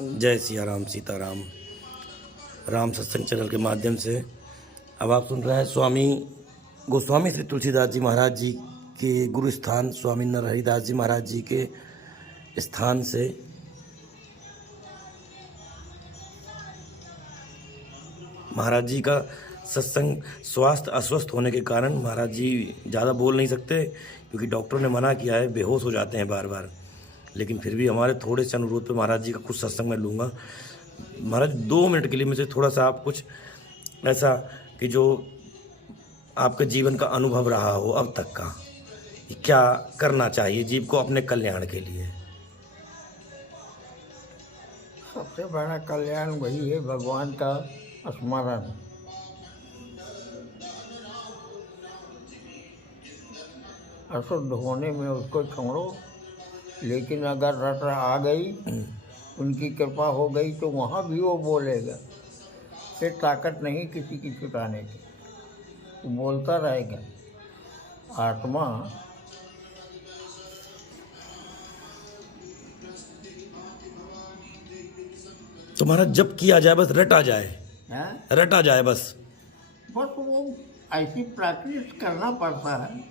जय सिया राम सीताराम। राम सत्संग चैनल के माध्यम से अब आप सुन रहे हैं स्वामी गोस्वामी श्री तुलसीदास जी महाराज जी के गुरु स्थान स्वामी नरहरिदास जी महाराज जी के स्थान से महाराज जी का सत्संग। स्वास्थ्य अस्वस्थ होने के कारण महाराज जी ज़्यादा बोल नहीं सकते क्योंकि डॉक्टर ने मना किया है, बेहोश हो जाते हैं बार बार। लेकिन फिर भी हमारे थोड़े से अनुरोध पे महाराज जी का कुछ सत्संग मैं लूँगा। महाराज 2 मिनट के लिए मुझे थोड़ा सा आप कुछ ऐसा कि जो आपके जीवन का अनुभव रहा हो अब तक का, कि क्या करना चाहिए जीव को अपने कल्याण के लिए। सबसे बड़ा कल्याण वही है भगवान का स्मरण। अशुद्ध होने में उसको छोड़ो, लेकिन अगर रट आ गई, उनकी कृपा हो गई तो वहाँ भी वो बोलेगा। फिर ताकत नहीं किसी की छुटाने की, वो बोलता रहेगा। आत्मा तो महाराज जब किया जाए बस रट आ जाए, है? रट आ जाए बस वो ऐसी प्रैक्टिस करना पड़ता है।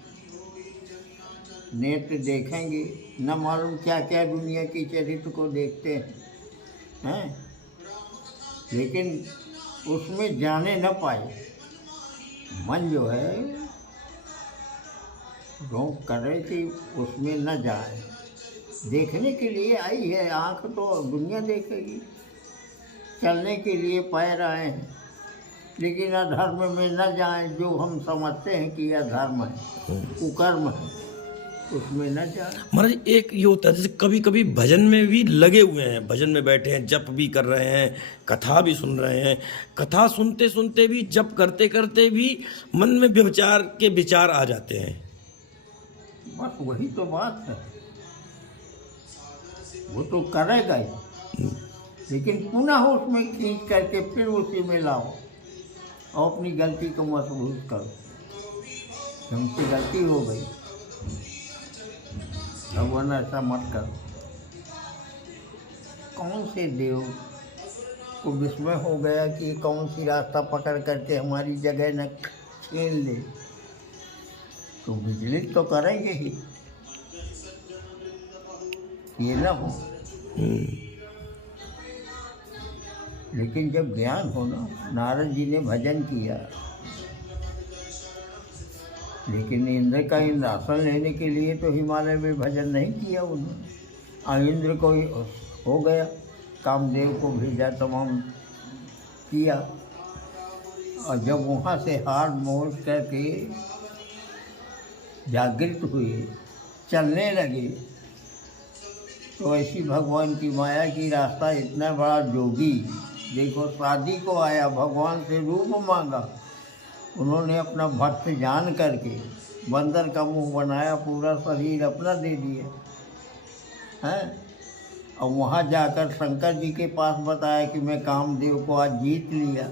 नेत्र देखेंगे, न मालूम क्या क्या दुनिया की चरित्र को देखते हैं, लेकिन उसमें जाने न पाए। मन जो है रोक करे कि उसमें न जाए। देखने के लिए आई है आँख, तो दुनिया देखेगी। चलने के लिए पैर आए हैं, लेकिन अधर्म में न जाए। जो हम समझते हैं कि यह धर्म है, कुकर्म है, उसमें न जाए। महाराज एक ये होता है जैसे कभी कभी भजन में भी लगे हुए हैं, भजन में बैठे हैं, जप भी कर रहे हैं, कथा भी सुन रहे हैं, कथा सुनते सुनते भी, जप करते करते भी मन में व्यभिचार के विचार आ जाते हैं। बस वही तो बात है। वो तो करेगा ही, लेकिन पुनः उसमें खींच करके फिर उसी में लाओ और अपनी गलती को महसूस करो। हमसे गलती हो गई, भगवान ऐसा मत करो। कौन से देव को विस्मय हो गया कि कौन सी रास्ता पकड़ करके हमारी जगह न छीन ले, तो बिजली तो करेंगे ही, ये ना हो। लेकिन जब ज्ञान हो ना, नारद जी ने भजन किया, लेकिन इंद्र का इंद्रासन लेने के लिए तो हिमालय में भजन नहीं किया उन्होंने। इंद्र को हो गया, कामदेव को भेजा, तमाम किया, और जब वहाँ से हार मोड़ करके जागृत हुए, चलने लगे, तो ऐसी भगवान की माया की रास्ता। इतना बड़ा जोगी देखो, शादी को आया, भगवान से रूप मांगा, उन्होंने अपना भक्त जान करके बंदर का मुंह बनाया, पूरा शरीर अपना दे दिया हैं। और वहाँ जाकर शंकर जी के पास बताया कि मैं कामदेव को आज जीत लिया।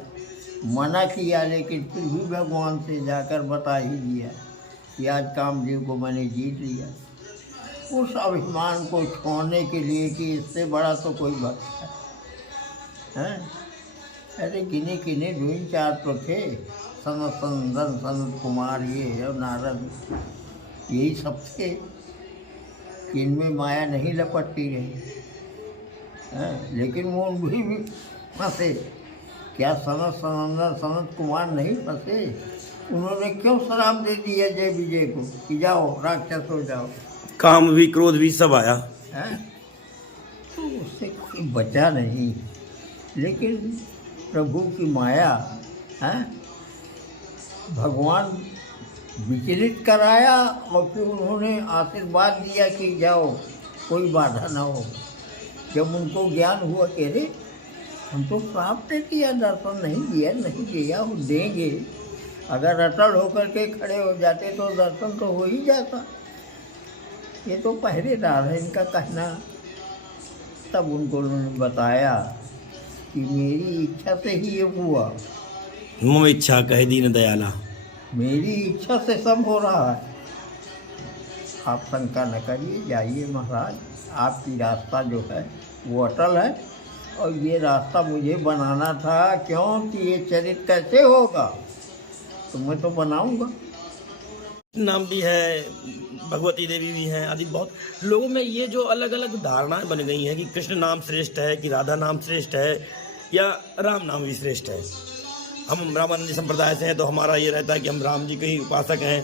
मना किया, लेकिन फिर भी भगवान से जाकर बता ही दिया कि आज कामदेव को मैंने जीत लिया। उस अभिमान को छोड़ने के लिए कि इससे बड़ा तो कोई भक्त है। अरे गिने गिने 2-4 तो थे, सनत संदन, सनत कुमार, ये और नारद, यही सब थे। इनमें माया नहीं लपटती रही है, लेकिन वो भी फंसे। क्या सनत सनंदन, सनत कुमार नहीं फंसे? उन्होंने क्यों शराब दे दिया जय विजय को कि जाओ राक्षस हो जाओ? काम भी, क्रोध भी सब आया है, तो उससे कोई बचा नहीं। लेकिन प्रभु की माया है, भगवान विचलित कराया, और फिर उन्होंने आशीर्वाद दिया कि जाओ, कोई बाधा ना हो। जब उनको ज्ञान हुआ कि अरे हम तो श्राप दे दिया, दर्शन नहीं दिया, नहीं दिया, वो देंगे। अगर अटल होकर के खड़े हो जाते तो दर्शन तो हो ही जाता। ये तो पहरेदार है इनका कहना। तब उनको उन्होंने बताया कि मेरी इच्छा से ही ये हुआ। मुँह इच्छा कह दीन दयाला, मेरी इच्छा से सब हो रहा है। आप शंका न करिए, जाइए महाराज, आपकी रास्ता जो है वो अटल है, और ये रास्ता मुझे बनाना था। क्यों कि ये चरित्र कैसे होगा, तो मैं तो बनाऊंगा। नाम भी है, भगवती देवी भी हैं आदि। बहुत लोगों में ये जो अलग अलग धारणाएं बन गई हैं कि कृष्ण नाम श्रेष्ठ है, कि राधा नाम श्रेष्ठ है, या राम नाम भी श्रेष्ठ है। हम रामानंदी संप्रदाय से हैं तो हमारा ये रहता है कि हम राम जी के ही उपासक हैं।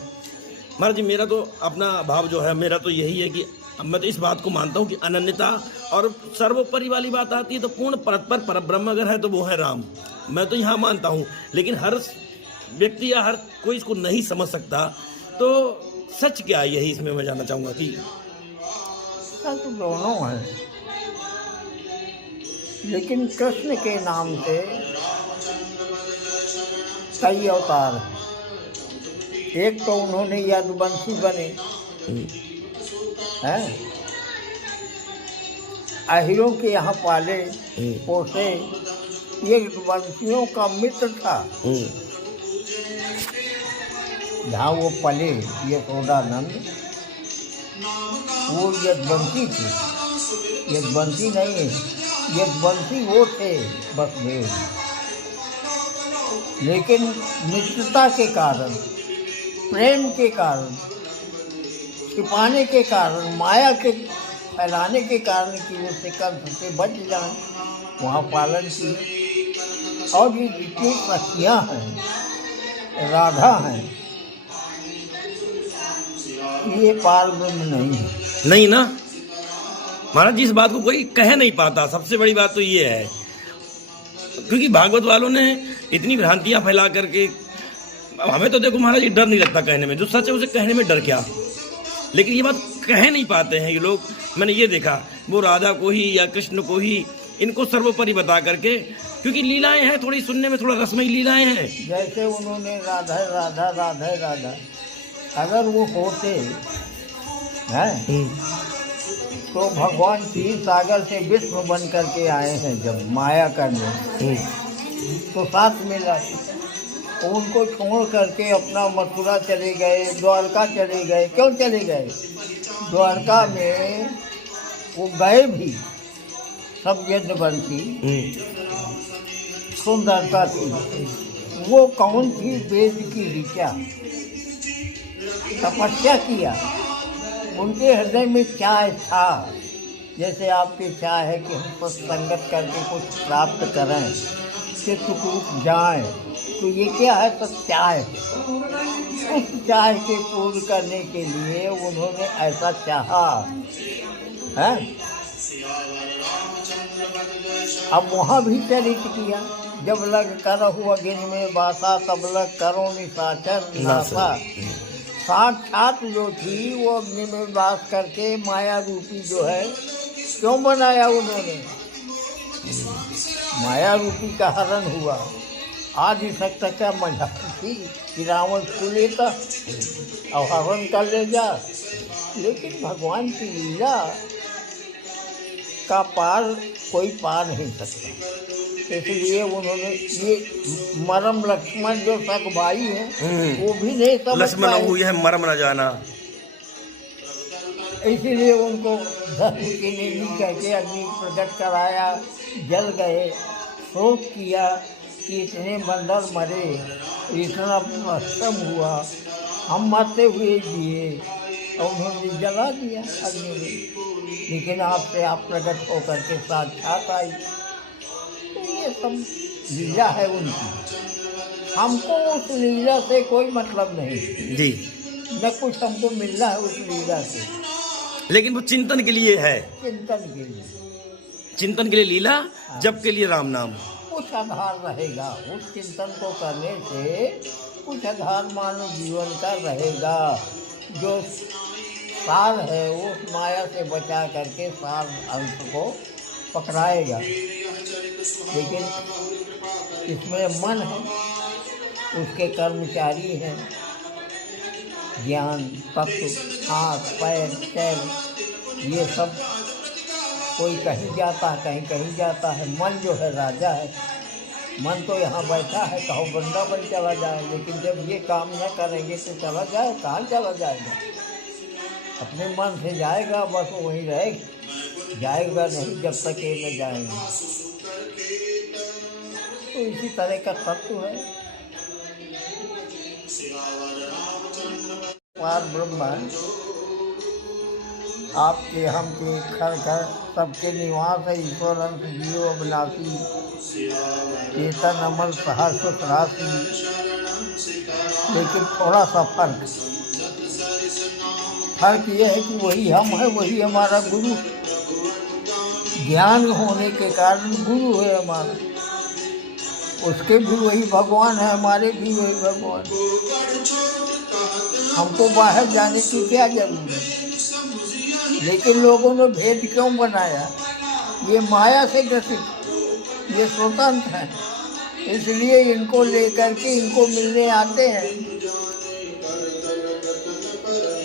महाराज जी, मेरा तो अपना भाव जो है, मेरा तो यही है कि मैं तो इस बात को मानता हूँ कि अनन्यता और सर्वोपरि वाली बात आती है तो पूर्ण परस्पर परब्रह्म अगर है तो वो है राम। मैं तो यहाँ मानता हूँ, लेकिन हर व्यक्ति या हर कोई इसको नहीं समझ सकता। तो सच क्या है, यही इसमें मैं जानना चाहूँगा कि सच दोनों है, लेकिन कृष्ण के नाम से कई अवतार हैं। एक तो उन्होंने यदुवंशी बने हैं, अहिरों के यहाँ पाले पोसे, ये यदुवंशियों का मित्र था। जहाँ वो पले यशोदानंद, वो यदुवंशी थे। यदुवंशी नहीं है, यदुवंशी वो थे वसुदेव। लेकिन मित्रता के कारण, प्रेम के कारण, छिपाने के कारण, माया के फैलाने के कारण कि वो कंस से बच जाए, वहाँ पालन किए। और ये जितनी सखियाँ हैं, राधा हैं, ये पार ब्रह्म नहीं है। नहीं ना महाराज जी, इस बात को कोई कह नहीं पाता। सबसे बड़ी बात तो ये है, क्योंकि भागवत वालों ने इतनी भ्रांतियां फैला करके, हमें तो देखो महाराज जी डर नहीं लगता कहने में, जो सच है उसे कहने में डर क्या। लेकिन ये बात कह नहीं पाते हैं ये लोग। मैंने ये देखा, वो राधा को ही या कृष्ण को ही इनको सर्वोपरि बता करके, क्योंकि लीलाएं हैं, थोड़ी सुनने में थोड़ा रसमयी लीलाएं हैं। जैसे उन्होंने राधा राधा राधा राधा, अगर वो होते हैं तो भगवान क्षीर सागर से विष्णु बन करके आए हैं जब माया करने, तो साथ में लाते। उनको छोड़ करके अपना मथुरा चले गए, द्वारका चले गए। क्यों चले गए? द्वारका में वो गए भी सब यज्ञवंती, सुंदरता थी। वो कौन थी? वेद की ऋचा, तपस्या किया। उनके हृदय में चाह था, जैसे आपकी चाह है कि हम सत्संगत करके कुछ प्राप्त करें, कि सुखरूप जाएं। तो ये क्या है? सब चाह। उस चाह के पूर्ण करने के लिए उन्होंने ऐसा चाहा है। अब वहाँ भी चरित्र किया। जब लग करहु अग्नि में बासा, तब लग करो निशाचर नासा। साक्षात जो थी वो अग्नि में वास करके माया रूपी जो है, क्यों बनाया उन्होंने? माया रूपी का हरण हुआ। आदि शक्ति का मजाक थी कि रावण को लेता और हरण कर ले जा। लेकिन भगवान की लीला का पार कोई पा नहीं सकता। इसलिए उन्होंने ये मरम लक्ष्मण जो सग भाई है वो भी नहीं समझ लक्ष्मण पाए। हुई है मरम न जाना। इसीलिए उनको धर्म की निधि करके अग्नि प्रकट कराया, जल गए, शोक किया कि इतने बंदर मरे, इतना अष्टम हुआ, हम मरते हुए जिए, और उन्होंने जला दिया अग्नि में। लेकिन आपसे आप प्रकट होकर के साक्षात आई। तो ये सब लीला है उनकी। हमको उस लीला से कोई मतलब नहीं जी, न कुछ हमको मिलना है उस लीला से। लेकिन वो चिंतन के लिए है, चिंतन के लिए, चिंतन के लिए लीला, जप के लिए राम नाम। कुछ आधार रहेगा उस चिंतन को करने से, कुछ आधार मानव जीवन का रहेगा। जो सार है वो उस माया से बचा करके सार अंश को पकड़ाएगा। लेकिन इसमें मन है, उसके कर्मचारी हैं, ज्ञान, तत्व, हाथ, पैर, चैन, ये सब कोई कहीं जाता है, कहीं कहीं जाता है। मन जो है राजा है। मन तो यहाँ बैठा है, कहो वृंदावन चला जाए, लेकिन जब ये काम न करेंगे तो चला जाए, कहाँ चला जाएगा? अपने मन से जाएगा, बस वहीं रहेगा, जाएगा नहीं जब तक ये न जाएंगे। तो इसी तरह का तत्व है। पार ब्रह्म आपके हमके घर घर सबके निवास है। ईश्वर अंश जीव अविनाशी, चेतन अमल सहस्र राशि। लेकिन थोड़ा सा फर्क यह है कि वही हम है, वही हमारा गुरु। ज्ञान होने के कारण गुरु है हमारा, उसके भी वही भगवान है, हमारे भी वही भगवान। हमको बाहर जाने की क्या जरूरत है? लेकिन लोगों ने भेद क्यों बनाया? ये माया से ग्रसित, ये स्वतंत्र है, इसलिए इनको लेकर के इनको मिलने आते हैं।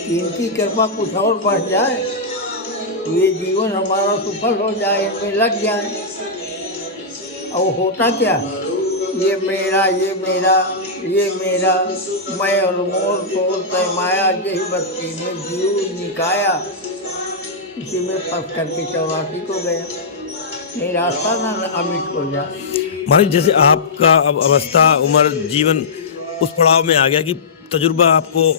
इनकी कृपा कुछ और बढ़ जाए तो ये जीवन हमारा सफल हो जाए, इनमें लग जाए। और होता क्या, ये मेरा ये मेरा ये मेरा, मैं और मोर तोर तय माया, यही बस्ती में जीव निकाया। इसी में फंस करके 84 को गया, नहीं रास्ता ना अमिट हो जाए। महाराज जैसे आपका अब अवस्था उम्र जीवन उस पड़ाव में आ गया कि तजुर्बा आपको,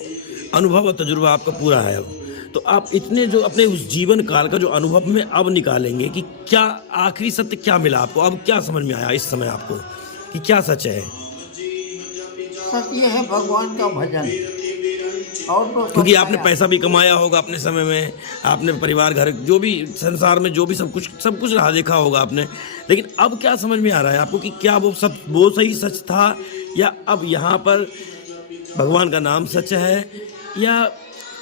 अनुभव और तजुर्बा आपका पूरा है अब, तो आप इतने जो अपने उस जीवन काल का जो अनुभव में अब निकालेंगे कि क्या आखिरी सत्य क्या मिला आपको, अब क्या समझ में आया इस समय आपको कि क्या सच है? सत्य है भगवान का भजन। और तो क्योंकि आपने पैसा भी कमाया होगा अपने समय में, आपने परिवार घर जो भी संसार में जो भी सब कुछ रहा देखा होगा आपने, लेकिन अब क्या समझ में आ रहा है आपको कि क्या वो सही सच था, या अब यहाँ पर भगवान का नाम सच है, या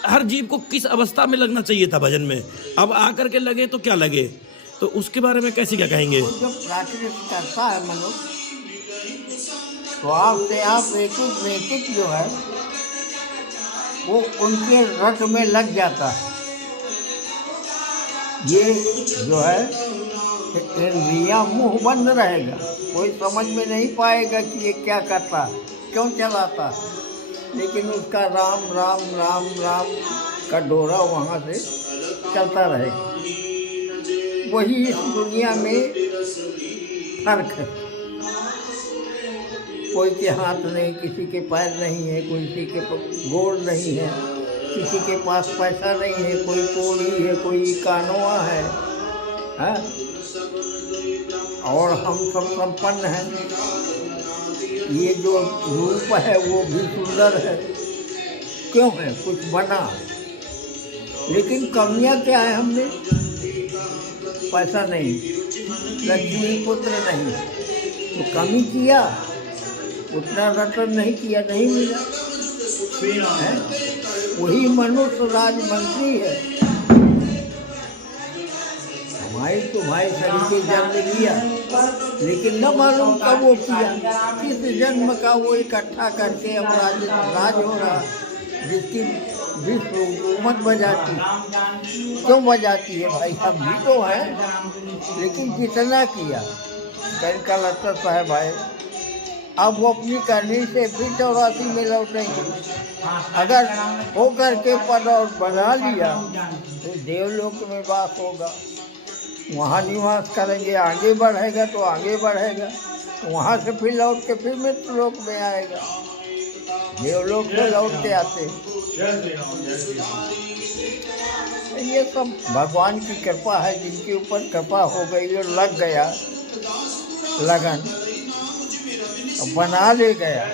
हर जीव को किस अवस्था में लगना चाहिए था भजन में, अब आकर के लगे तो क्या लगे, तो उसके बारे में कैसे क्या कहेंगे? जब प्राकृतिक करता है मनुष्य तो आपसे आप नैतिक जो है वो उनके रट में लग जाता है। ये जो है इंद्रियां मुंह बंद रहेगा, कोई समझ में नहीं पाएगा कि ये क्या करता है, क्यों चलाता है। लेकिन उसका राम राम राम राम का डोरा वहाँ से चलता रहेगा। वही इस दुनिया में फर्क है। कोई के हाथ नहीं, किसी के पैर नहीं है, किसी के गोड़ नहीं है, किसी के पास पैसा नहीं है, कोई कोड़ी है, कोई कानोआ है, और हम सब संपन्न हैं। ये जो रूप है वो भी सुंदर है, क्यों है? कुछ बना, लेकिन कमियां क्या है? हमने पैसा नहीं, लक्ष्मी पुत्र नहीं, तो कमी किया, उतना रटन नहीं किया, नहीं मिला है। वही मनुष्य राजमंत्री है। हमारी तुम्हारी तरीके जन्म लिया, लेकिन न मालूम कब वो किया, किस जन्म का वो इकट्ठा करके अब राज हो रहा, जिसकी विश्व हुकूमत बजाती। क्यों बजाती है भाई? हम भी तो हैं, लेकिन कितना किया। कनका लत्ता साहब आए, अब वो अपनी करनी से फिर 84 में लौटेंगे। अगर हो करके पद और बना लिया तो देवलोक में वास होगा, वहाँ निवास करेंगे, आगे बढ़ेगा तो आगे बढ़ेगा, वहाँ से फिर लौट के फिर मृत्यु लोक में आएगा। देवलोक में लौट के आते। ये सब भगवान की कृपा है, जिनके ऊपर कृपा हो गई और लग गया लगन, बना ले गया।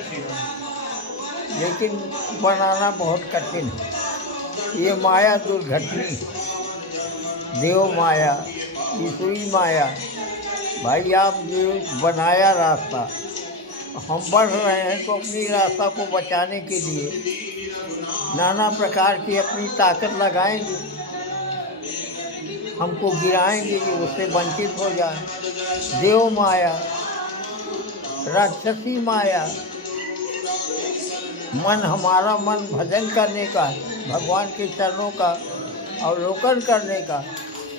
लेकिन बनाना बहुत कठिन है। ये माया दुर्घटनी, देव माया, ईश्वरी माया। भाई आप जो बनाया रास्ता, हम बढ़ रहे हैं तो अपनी रास्ता को बचाने के लिए नाना प्रकार की अपनी ताकत लगाएंगे, हमको गिराएंगे कि उससे वंचित हो जाए। देव माया, राक्षसी माया। मन, हमारा मन भजन करने का, भगवान के चरणों का अवलोकन करने का,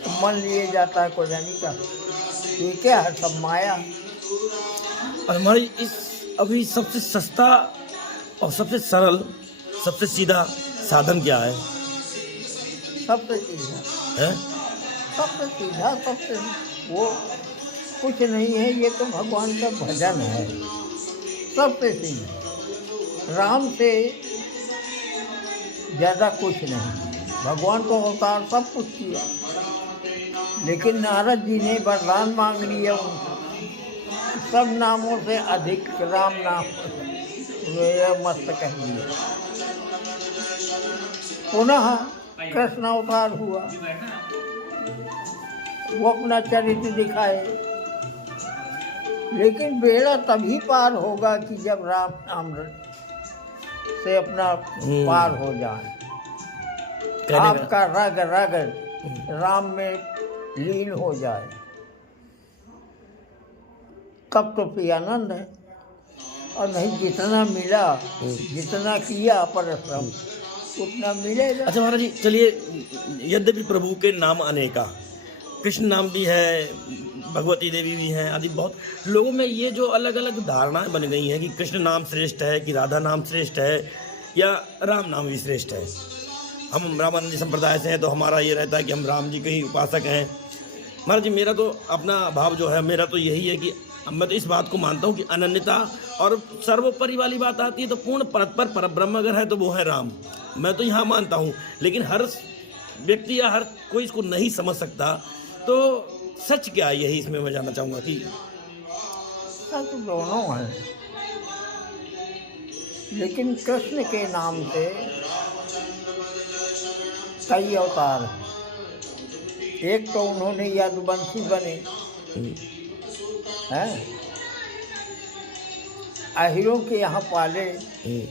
तो मन लिए जाता है कोजानी का। ये क्या है? सब माया। और हमारी इस अभी सबसे सस्ता और सबसे सरल, सबसे सीधा साधन क्या है? सबसे सीधा है? सबसे सीधा, सबसे वो कुछ नहीं है, ये तो भगवान का भजन है, सबसे सिंह। राम से ज़्यादा कुछ नहीं। भगवान को अवतार सब कुछ किया, लेकिन नारद जी ने वरदान मांग लिया उनसे, सब नामों से अधिक राम नाम मस्त कह दिया। पुनः कृष्ण अवतार हुआ, वो अपना चरित्र दिखाए, लेकिन बेड़ा तभी पार होगा कि जब राम नाम से अपना पार हो जाए, आपका रग रग राम में लीन हो जाए, तब तो फिर आनंद है। और नहीं, जितना मिला, जितना किया परिश्रम, उतना मिलेगा। अच्छा महाराज जी, चलिए, यद्यपि प्रभु के नाम अनेका, कृष्ण नाम भी है, भगवती देवी भी हैं, आदि बहुत लोगों में ये जो अलग अलग धारणाएं बन गई हैं कि कृष्ण नाम श्रेष्ठ है, कि राधा नाम श्रेष्ठ है, या राम नाम भी श्रेष्ठ है। हम रामानंदी संप्रदाय से हैं तो हमारा ये रहता है कि हम राम जी के ही उपासक हैं। महाराज जी, मेरा तो अपना भाव जो है, मेरा तो यही है कि मैं तो इस बात को मानता हूँ कि अनन्यता और सर्वोपरि वाली बात आती है तो पूर्ण परतपर परब्रह्म अगर है तो वो है राम। मैं तो यहाँ मानता हूँ, लेकिन हर व्यक्ति या हर कोई इसको नहीं समझ सकता। तो सच क्या है, यही इसमें मैं जानना चाहूँगा कि सच दोनों हैं, लेकिन कृष्ण के नाम से कई अवतार हैं। एक तो उन्होंने यदुवंशी बने हैं, अहिरों के यहाँ पाले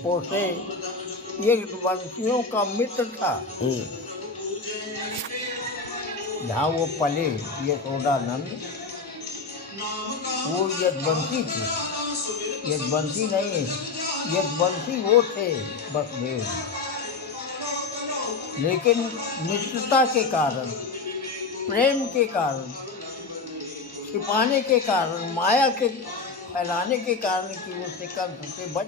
पोसे, ये यदुवंशियों का मित्र था। जहाँ वो पले यशोदानंद, वो यदुवंशी थे, यदुवंशी नहीं है, यदुवंशी वो थे वसुदेव। लेकिन मित्रता के कारण, प्रेम के कारण, छिपाने के कारण, माया के फैलाने के कारण कि वो कंस से बच